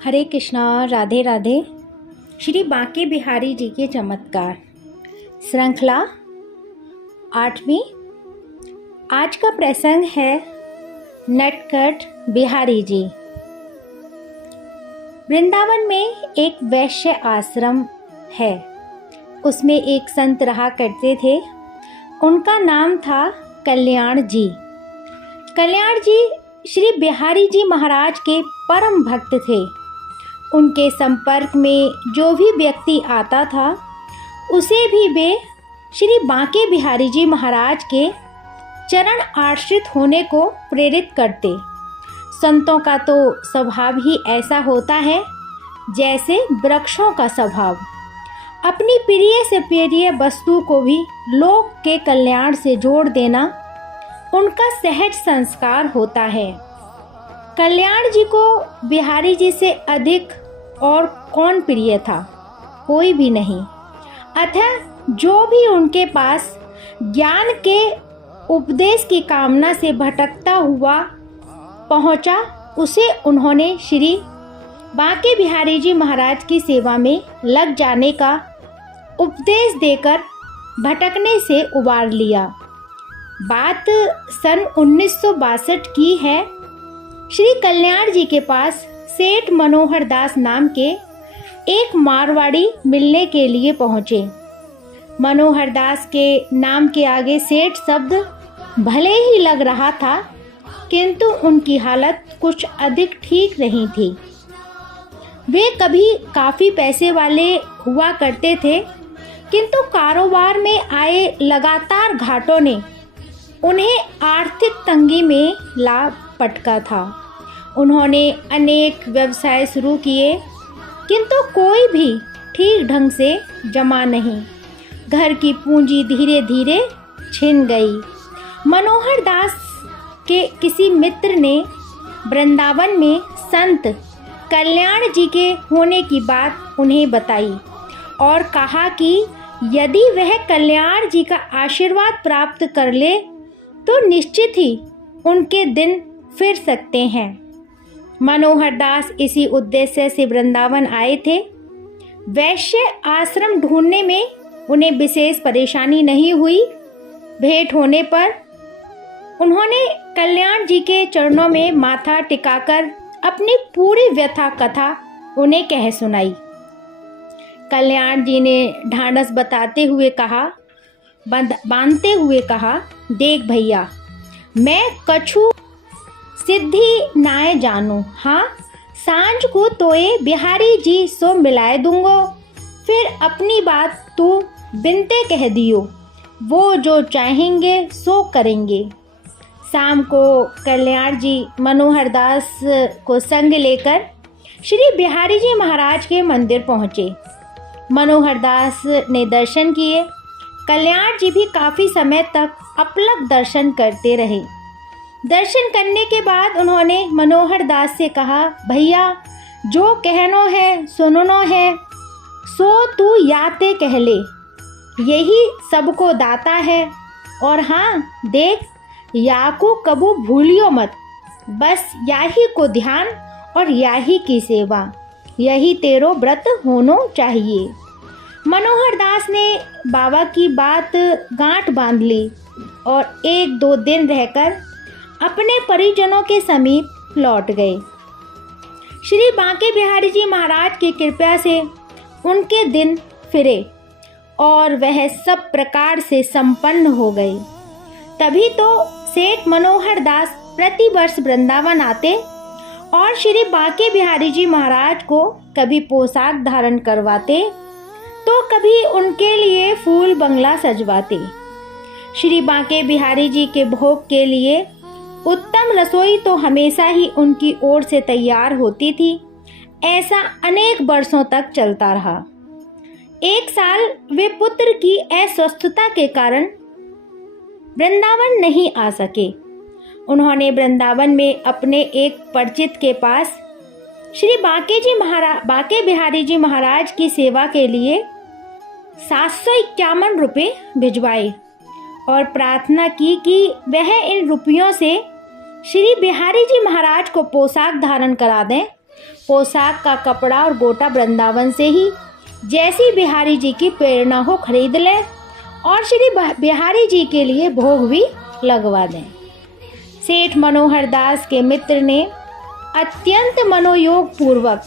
हरे कृष्णा, राधे राधे। श्री बांके बिहारी जी के चमत्कार श्रृंखला 8वीं। आज का प्रसंग है नटखट बिहारी जी। वृंदावन में एक वैश्य आश्रम है। उसमें एक संत रहा करते थे। उनका नाम था कल्याण जी। कल्याण जी श्री बिहारी जी महाराज के परम भक्त थे। उनके संपर्क में जो भी व्यक्ति आता था उसे भी वे श्री बांके बिहारी जी महाराज के चरण आश्रित होने को प्रेरित करते। संतों का तो स्वभाव ही ऐसा होता है जैसे वृक्षों का स्वभाव। अपनी प्रिय से प्रिय वस्तु को भी लोक के कल्याण से जोड़ देना उनका सहज संस्कार होता है। कल्याण जी को बिहारी जी से अधिक और कौन प्रिय था? कोई भी नहीं। अतः जो भी उनके पास ज्ञान के उपदेश की कामना से भटकता हुआ पहुंचा, उसे उन्होंने श्री बांके बिहारी जी महाराज की सेवा में लग जाने का उपदेश देकर भटकने से उबार लिया। बात सन 1962 की है। श्री कल्याण जी के पास सेठ मनोहर दास नाम के एक मारवाड़ी मिलने के लिए पहुँचे। मनोहर दास के नाम के आगे सेठ शब्द भले ही लग रहा था, किंतु उनकी हालत कुछ अधिक ठीक नहीं थी। वे कभी काफ़ी पैसे वाले हुआ करते थे, किंतु कारोबार में आए लगातार घाटों ने उन्हें आर्थिक तंगी में ला पटका था। उन्होंने अनेक व्यवसाय शुरू किए, किंतु कोई भी ठीक ढंग से जमा नहीं। घर की पूंजी धीरे धीरे छिन गई। मनोहर दास के किसी मित्र ने वृंदावन में संत कल्याण जी के होने की बात उन्हें बताई और कहा कि यदि वह कल्याण जी का आशीर्वाद प्राप्त कर ले तो निश्चित ही उनके दिन फिर सकते हैं। मनोहर दास इसी उद्देश्य से वृंदावन आए थे। वैश्य आश्रम ढूंढने में उन्हें विशेष परेशानी नहीं हुई। भेंट होने पर उन्होंने कल्याण जी के चरणों में माथा टिकाकर अपनी पूरी व्यथा कथा उन्हें कह सुनाई। कल्याण जी ने ढांढस बांधते हुए कहा, देख भैया, मैं कछु सिद्धि नाय जानू। हाँ, सांझ को तोए बिहारी जी सो मिलाए दूंगो। फिर अपनी बात तू बिनते कह दियो, वो जो चाहेंगे सो करेंगे। शाम को कल्याण जी मनोहर दास को संग लेकर श्री बिहारी जी महाराज के मंदिर पहुँचे। मनोहर दास ने दर्शन किए। कल्याण जी भी काफ़ी समय तक अपलक दर्शन करते रहे। दर्शन करने के बाद उन्होंने मनोहर दास से कहा, भैया, जो कहनो है सुननो है सो तू याते कह ले, यही सबको दाता है। और हाँ देख, याको कबू भूलियो मत। बस याही को ध्यान और याही की सेवा, यही तेरो व्रत होनो चाहिए। मनोहर दास ने बाबा की बात गांठ बांध ली और 1-2 दिन रहकर अपने परिजनों के समीप लौट गए। श्री बांके बिहारी जी महाराज की कृपा से उनके दिन फिरे और वह सब प्रकार से संपन्न हो गए। तभी तो सेठ मनोहर दास प्रतिवर्ष वृंदावन आते और श्री बांके बिहारी जी महाराज को कभी पोशाक धारण करवाते तो कभी उनके लिए फूल बंगला सजवाते। श्री बांके बिहारी जी के भोग के लिए उत्तम रसोई तो हमेशा ही उनकी ओर से तैयार होती थी। ऐसा अनेक वर्षों तक चलता रहा। एक साल वे पुत्र की अस्वस्थता के कारण वृंदावन नहीं आ सके। उन्होंने वृंदावन में अपने एक परिचित के पास श्री बांके बिहारी जी महाराज की सेवा के लिए 751 रुपये भिजवाए और प्रार्थना की कि वह इन रुपयों से श्री बिहारी जी महाराज को पोशाक धारण करा दें पोशाक का कपड़ा और गोटा वृंदावन से ही जैसी बिहारी जी की प्रेरणा हो खरीद लें और श्री बिहारी जी के लिए भोग भी लगवा दें। सेठ मनोहर दास के मित्र ने अत्यंत मनोयोग पूर्वक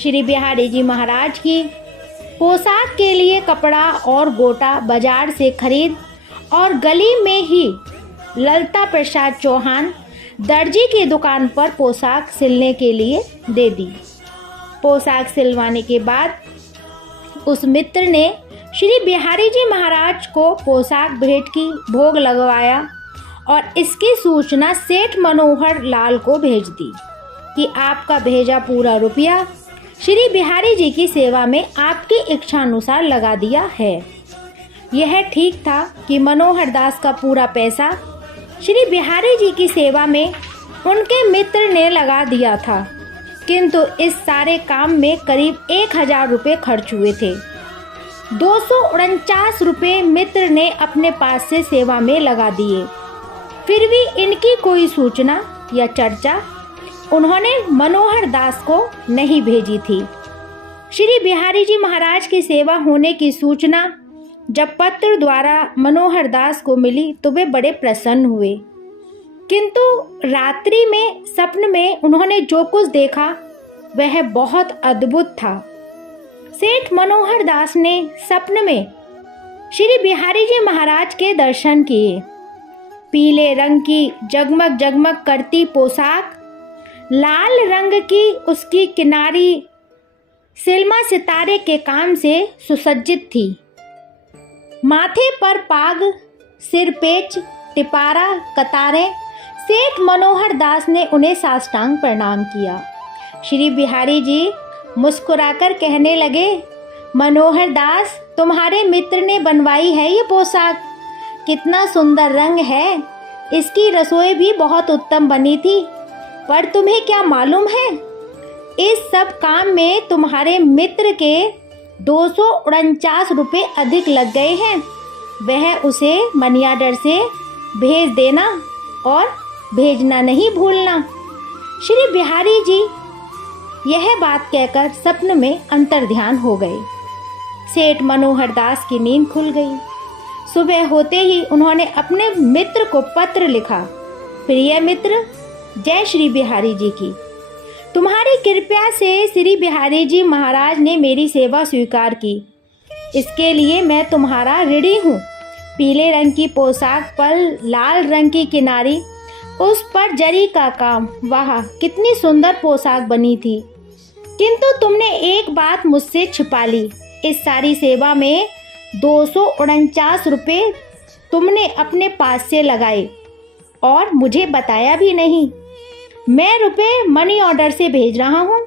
श्री बिहारी जी महाराज की पोशाक के लिए कपड़ा और गोटा बाजार से खरीद और गली में ही ललता प्रसाद चौहान दर्जी की दुकान पर पोशाक सिलने के लिए दे दी। पोशाक सिलवाने के बाद उस मित्र ने श्री बिहारी जी महाराज को पोशाक भेंट की, भोग लगवाया और इसकी सूचना सेठ मनोहर लाल को भेज दी कि आपका भेजा पूरा रुपया श्री बिहारी जी की सेवा में आपकी इच्छानुसार लगा दिया है। यह ठीक था कि मनोहर दास का पूरा पैसा श्री बिहारी जी की सेवा में उनके मित्र ने लगा दिया था, किंतु इस सारे काम में करीब 1000 रुपये खर्च हुए थे। 249 रुपये मित्र ने अपने पास से सेवा में लगा दिए। फिर भी इनकी कोई सूचना या चर्चा उन्होंने मनोहर दास को नहीं भेजी थी। श्री बिहारी जी महाराज की सेवा होने की सूचना जब पत्र द्वारा मनोहर दास को मिली तो वे बड़े प्रसन्न हुए, किंतु रात्रि में स्वप्न में उन्होंने जो कुछ देखा वह बहुत अद्भुत था। सेठ मनोहर दास ने स्वप्न में श्री बिहारी जी महाराज के दर्शन किए। पीले रंग की जगमग जगमग करती पोशाक, लाल रंग की उसकी किनारी सिल्मा सितारे के काम से सुसज्जित थी। माथे पर पाग, सिरपेच, टिपारा, कतारें। सेठ मनोहर दास ने उन्हें साष्टांग प्रणाम किया। श्री बिहारी जी मुस्कुराकर कहने लगे, मनोहर दास, तुम्हारे मित्र ने बनवाई है ये पोशाक। कितना सुंदर रंग है। इसकी रसोई भी बहुत उत्तम बनी थी। पर तुम्हें क्या मालूम है, इस सब काम में तुम्हारे मित्र के 249 रुपये अधिक लग गए हैं। वह उसे मनी ऑर्डर से भेज देना और भेजना नहीं भूलना। श्री बिहारी जी यह बात कहकर स्वप्न में अंतर्ध्यान हो गए। सेठ मनोहर दास की नींद खुल गई। सुबह होते ही उन्होंने अपने मित्र को पत्र लिखा, प्रिय मित्र, जय श्री बिहारी जी की। तुम्हारी कृपा से श्री बिहारी जी महाराज ने मेरी सेवा स्वीकार की, इसके लिए मैं तुम्हारा ऋणी हूँ। पीले रंग की पोशाक पर लाल रंग की किनारी, उस पर जरी का काम, वाह कितनी सुंदर पोशाक बनी थी। किंतु तुमने एक बात मुझसे छिपा ली। इस सारी सेवा में 249 रुपये तुमने अपने पास से लगाए और मुझे बताया भी नहीं। मैं रुपए मनी ऑर्डर से भेज रहा हूँ,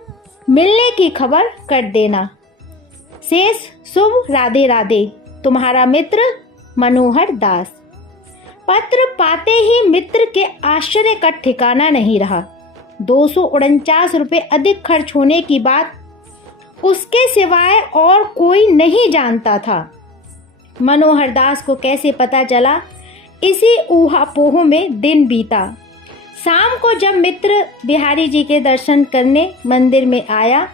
मिलने की खबर कर देना। शेष शुभ, राधे राधे, तुम्हारा मित्र मनोहर दास। पत्र पाते ही मित्र के आश्चर्य का ठिकाना नहीं रहा। 249 रुपये अधिक खर्च होने की बात उसके सिवाय और कोई नहीं जानता था। मनोहर दास को कैसे पता चला, इसी ऊहापोह में दिन बीता। शाम को जब मित्र बिहारी जी के दर्शन करने मंदिर में आया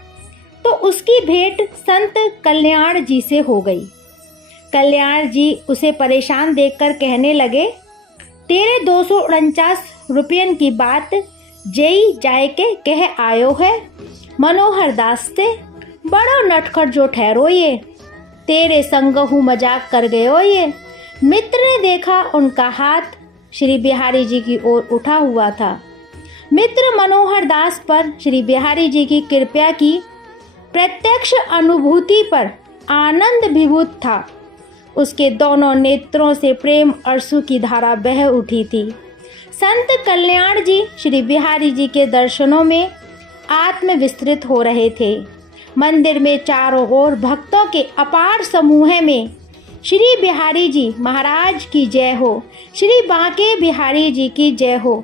तो उसकी भेंट संत कल्याण जी से हो गई। कल्याण जी उसे परेशान देखकर कहने लगे, तेरे 249 रुपयन की बात जई जाए के कह आयो है। मनोहर दास से बड़ो नटखट जो ठहरो ये, तेरे संगहु मजाक कर गयो ये। मित्र ने देखा उनका हाथ श्री बिहारी जी की ओर उठा हुआ था। मित्र मनोहर दास पर श्री बिहारी जी की कृपा की प्रत्यक्ष अनुभूति पर आनंद विभूत था। उसके दोनों नेत्रों से प्रेम अश्रु की धारा बह उठी थी। संत कल्याण जी श्री बिहारी जी के दर्शनों में आत्म विस्तृत हो रहे थे। मंदिर में चारों ओर भक्तों के अपार समूह में श्री बिहारी जी महाराज की जय हो, श्री बांके बिहारी जी की जय हो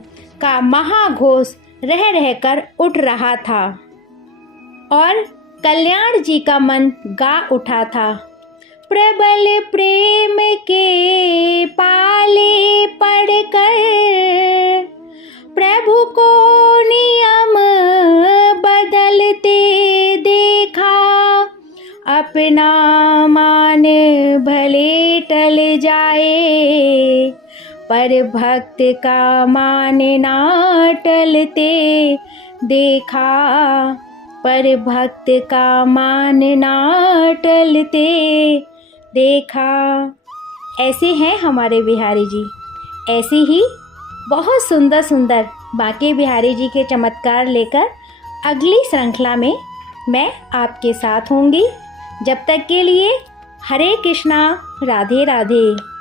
का महाघोष रह रहकर उठ रहा था और कल्याण जी का मन गा उठा था। प्रबल प्रेम के पाले पड़कर प्रभु को नियम बदलते देखा, अपना मान भले टल जाए, पर भक्त का मान ना टलते देखा, पर भक्त का मान ना टलते देखा। ऐसे हैं हमारे बिहारी जी। ऐसे ही बहुत सुंदर सुंदर बांके बिहारी जी के चमत्कार लेकर अगली श्रृंखला में मैं आपके साथ होंगी। जब तक के लिए हरे कृष्णा, राधे राधे।